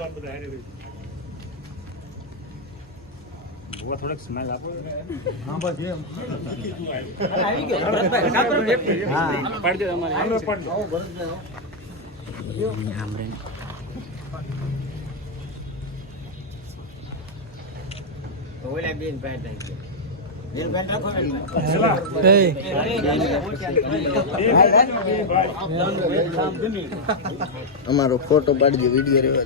ભગવાન બધા હારે રહે. ભગવાન થોડોક સ્મેલ આપો હા બસ એમ પાડજો અમારે પાડજો ઓલા બેન પેન્ટ આવી બેન પેન્ટ રાખો ને અમારો ફોટો પાડજો વિડીયો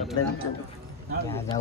આપણે